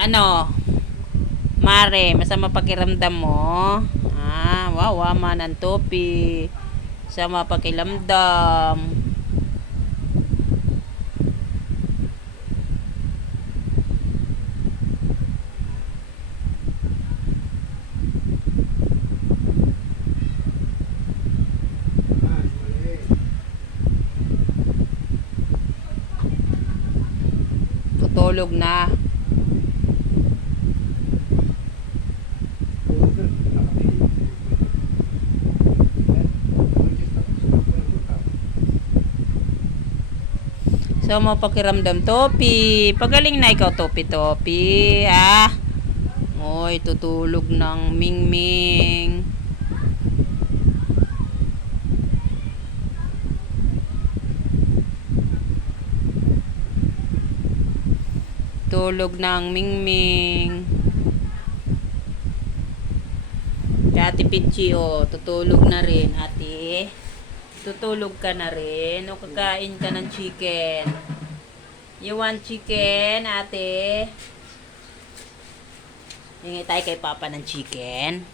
Ano? Mare, masama pakiramdam mo? Wawa ng topi. Sama pakiramdam. Tutulog na. So, mo pakiramdam, Topi. Pagaling na ikaw, Topi, Topi. Oy, tutulog ng Mingming. Tulog ng Mingming. Ate Pichi, tutulog na rin, ate. Tutulog ka na rin. O kakain ka ng chicken. You want chicken, ate? Hingi tayo kay Papa ng chicken.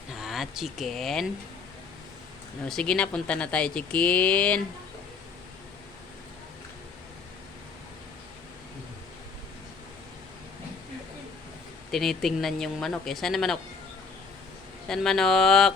Chicken. No, sige na, punta na tayo, chicken. Tinitingnan yung manok eh. Saan na manok? Saan manok?